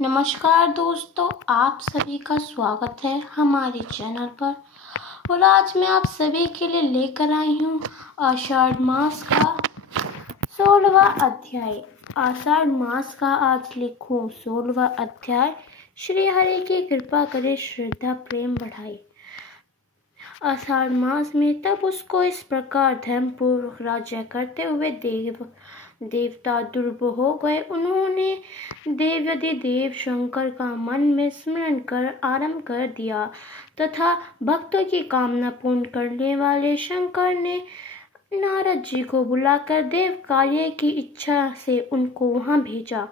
नमस्कार दोस्तों, आप सभी का स्वागत है हमारे चैनल पर। और आज मैं आप सभी के लिए लेकर आई हूँ आषाढ़ मास का 16वां अध्याय। आषाढ़ मास का आज लिखूं 16वां अध्याय। श्री हरि की कृपा करे, श्रद्धा प्रेम बढ़ाए। आषाढ़ मास में तब उसको इस प्रकार धर्मपूर्वक राज्य करते हुए देवता दुर्लभ हो गए। उन्होंने देवाधिदेव शंकर का मन में स्मरण कर आरंभ कर दिया तथा भक्तों की कामना पूर्ण करने वाले शंकर ने नारद जी को बुलाकर देव कार्य की इच्छा से उनको वहां भेजा।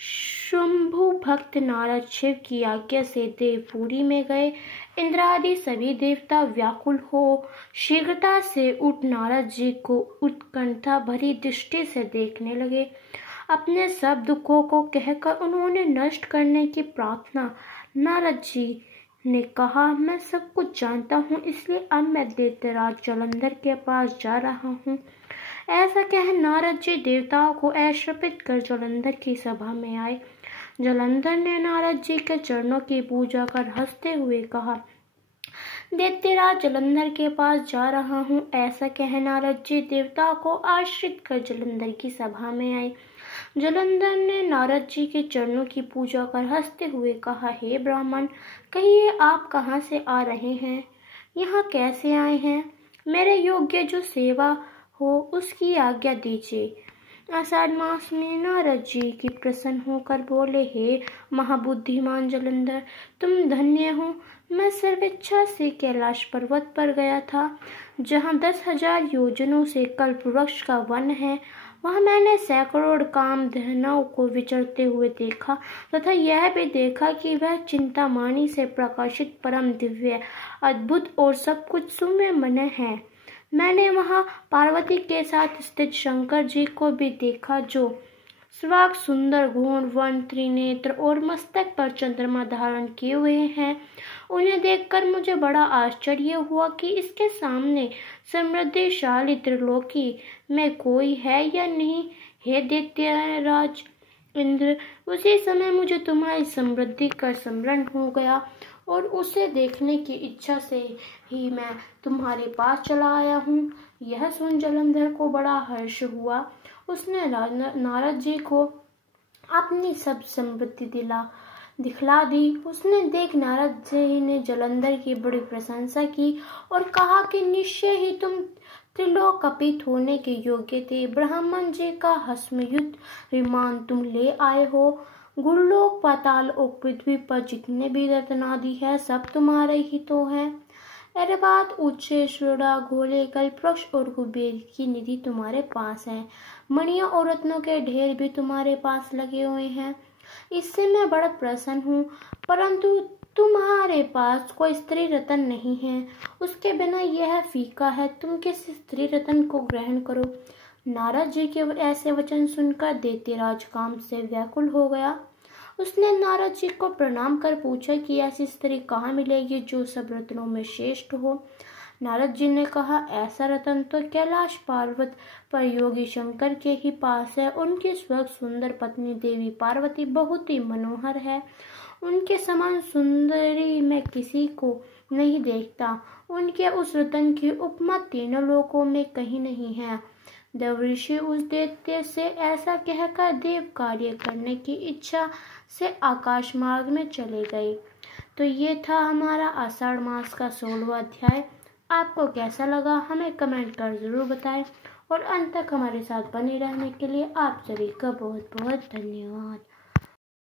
शंभु भक्त नारद शिव की आज्ञा से देवपुरी में गए। इंद्र आदि सभी देवता व्याकुल हो शीघ्रता से उठ नारद जी को उत्कंठा भरी दृष्टि से देखने लगे। अपने सब दुखों को कहकर उन्होंने नष्ट करने की प्रार्थना। नारद जी ने कहा, मैं सब कुछ जानता हूँ, इसलिए अब मैं दैत्यराज जलंधर के पास जा रहा हूँ। ऐसा कह नारद जी देवताओं को ऐश्वर्पित कर जलंधर की सभा में आए। जलंधर ने नारद जी के चरणों की पूजा कर हंसते हुए कहा, दैत्यराज जलंधर के पास जा रहा हूँ। ऐसा कह नारद जी देवताओं को आश्रित कर जलंधर की सभा में आए। जलंधर ने नारद जी के चरणों की पूजा कर हंसते हुए कहा, हे ब्राह्मण, कहिए आप कहाँ से आ रहे हैं, यहाँ कैसे आए हैं? मेरे योग्य जो सेवा हो उसकी आज्ञा दीजिए। आषाढ़ मास में नारद जी की प्रसन्न होकर बोले, हे महाबुद्धिमान जलंधर, तुम धन्य हो। मैं सर्वेच्छा से कैलाश पर्वत पर गया था, जहाँ 10,000 योजनों से कल्प वृक्ष का वन है। वहाँ मैंने सैकड़ों कामधेनुओं को विचरते हुए देखा तथा यह भी देखा कि वह चिंतामणि से प्रकाशित परम दिव्य अद्भुत और सब कुछ सुमेमय है। मैंने वहाँ पार्वती के साथ स्थित शंकर जी को भी देखा, जो स्वाग सुंदर घोर वन त्रिनेत्र और मस्तक पर चंद्रमा धारण किए हुए हैं। उन्हें देखकर मुझे बड़ा आश्चर्य हुआ कि इसके सामने समृद्धिशाली त्रिलोकी में कोई है या नहीं। हे दैत्यराज इंद्र, उसी समय मुझे तुम्हारी समृद्धि का स्मरण हो गया और उसे देखने की इच्छा से ही मैं तुम्हारे पास चला आया हूँ। यह सुन जलंधर को बड़ा हर्ष हुआ। उसने नारद जी को अपनी सब समृद्धि दिखला दी। उसने देख नारद जी ने जलंधर की बड़ी प्रशंसा की और कहा कि निश्चय ही तुम त्रिलोक कपित होने के योग्य थे। ब्राह्मण जी का हस्मयुक्त विमान तुम ले आए हो। गुरुलोक, पाताल और पृथ्वी पर जितने भी रत्नादि है सब तुम्हारे ही तो है। एरबात, उच्चेश्वरा, घोले, कल्पवृक्ष और कुबेर की निधि तुम्हारे पास है। मणियों और रत्नों के ढेर भी तुम्हारे पास लगे हुए हैं। इससे मैं बड़ा प्रसन्न हूँ, परंतु तुम्हारे पास कोई स्त्री रत्न नहीं है। उसके बिना यह फीका है। तुम किस स्त्री रत्न को ग्रहण करो। नारद जी के ऐसे वचन सुनकर दैत्यराज काम से व्याकुल हो गया। उसने नारद जी को प्रणाम कर पूछा कि ऐसी स्त्री कहाँ मिलेगी जो सब रत्नों में श्रेष्ठ हो। नारद जी ने कहा, ऐसा रत्न तो कैलाश पर्वत पर योगी शंकर के ही पास है। उनकी स्वर्ग सुंदर पत्नी देवी पार्वती बहुत ही मनोहर है। उनके समान सुंदरी मैं किसी को नहीं देखता। उनके उस रत्न की उपमा तीनों लोकों में कहीं नहीं है। देवऋषि उस दैत्य से ऐसा कहकर देव कार्य करने की इच्छा से आकाश मार्ग में चले गए। तो ये था हमारा आषाढ़ मास का 16वां अध्याय। आपको कैसा लगा हमें कमेंट कर जरूर बताएं और अंत तक हमारे साथ बने रहने के लिए आप सभी का बहुत बहुत धन्यवाद।